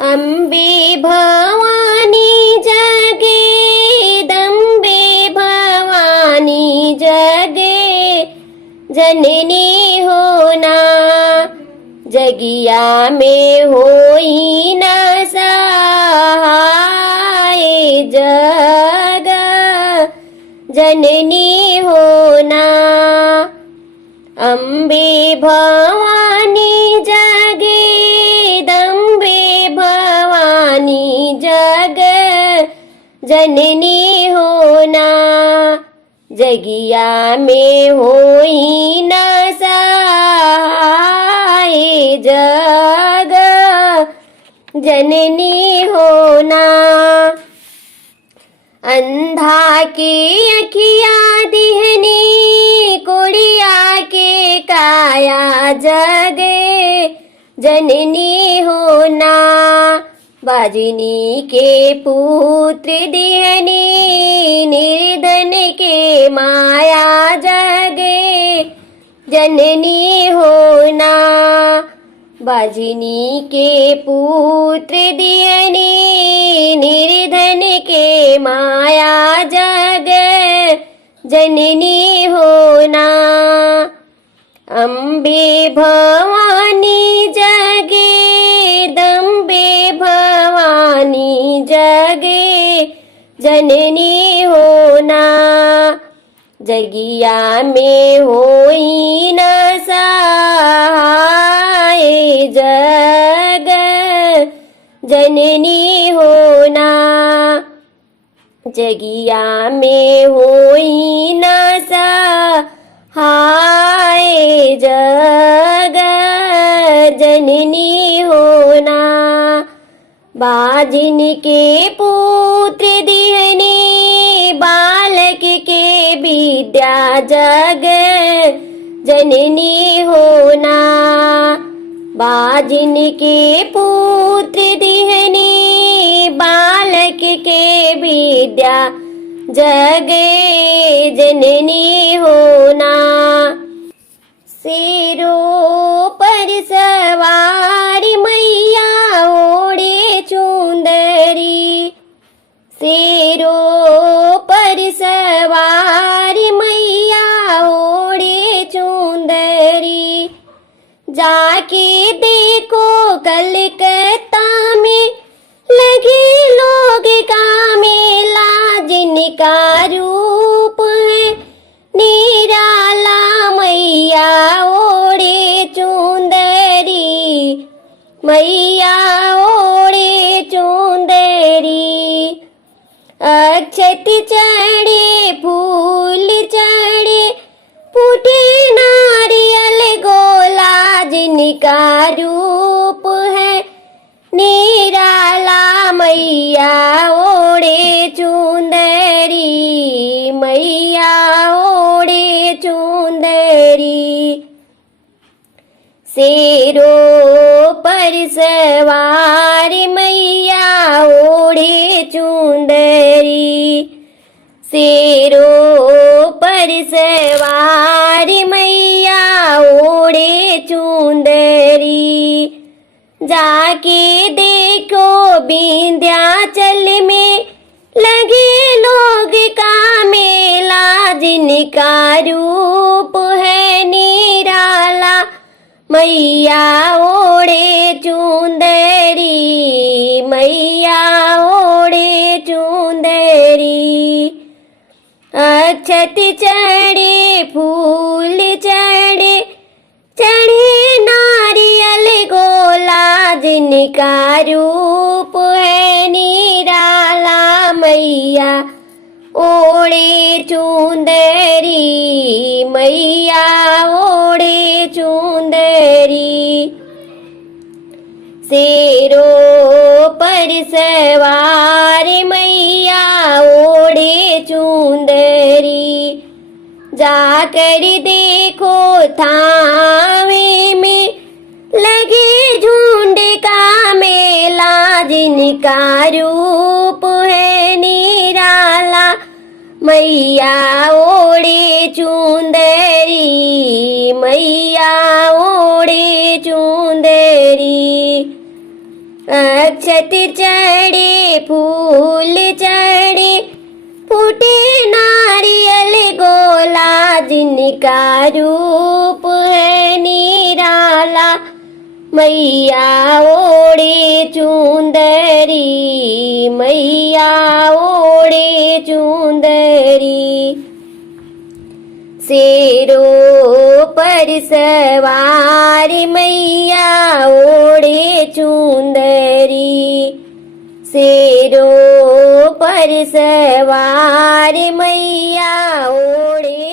अम्बे भवानी जगदम्बे भवानी जगे जननी होना, जगिया में होई न सहाय जग जननी होना। अम्बे भवानी जगदम्बे भवानी जग जननी होना, जगिया में होई न सहाय जग जननी होना। अंधा की अखिया दिहनी, कुड़िया के काया जगे जननी होना, बाजिनी के पुत्र दिहनी, निर्धन के माया जगे जननी होना, बाजिनी के पुत्र दियनी, निर्धन के माया जग जननी होना। अम्बे भवानी जगदम्बे भवानी जगे जननी होना, जगिया में होई न सहाय जग जननी होना, जगिया में होई न सहाय जग जननी होना। बाजिन के पुत्र दिहनी, बालक के विद्या जग जननी होना, बाजिन के पुत्र दिहनी, बालक के विद्या जग जननी होना। सिरों पर सवार मैया ओढ़े चुंदरी, सिरों पर सवार मैया ओढ़े चुंदरी, जाके देखो कलकत्ता में लगे लोग का मेला, जिनका रूप है निराला मैया ओढ़े चुंदरी, मैया ओढ़े चुंदरी। अक्षत चढ़े फूल चढ़े फूटे नारियल गोला, जिनका रूप है निराला मैया ओढ़े चुंदरी, मैया ओढ़े चुंदरी। शेरों पर सवार मैया ओढ़े चुंदरी, शेरों पर सवार मैया ओढ़े चुंदरी, जाके देखो विंध्याचल में लगे लोग का मेला, जिनका रूप है निराला मैया ओढ़े चुंदरी, मैया ओढ़े चुंदरी। अक्षत चढ़े फूल चढ़े चढ़े नारियल गोला, जिनका रूप है निराला मैया ओढ़े चुंदरी, मैया ओढ़े चुंदरी। शेरों पर सवार मैया ओढ़े चुंदरी, जाकर देखो थावे में लगे झुंड का मेला, जिनका रूप है निराला मैया ओढ़े चुंदरी, मैया ओढ़े चुंदरी। अक्षत चढ़े फूल चढ़े फूटे नारियल गोला, जिनका रूप है निराला, मैया ओढ़े चुंदरी, मैया ओढ़े चुंदरी। शेरों पर सवार मैया ओढ़े चुंदरी, शेरों पर सवार मैया ओढ़े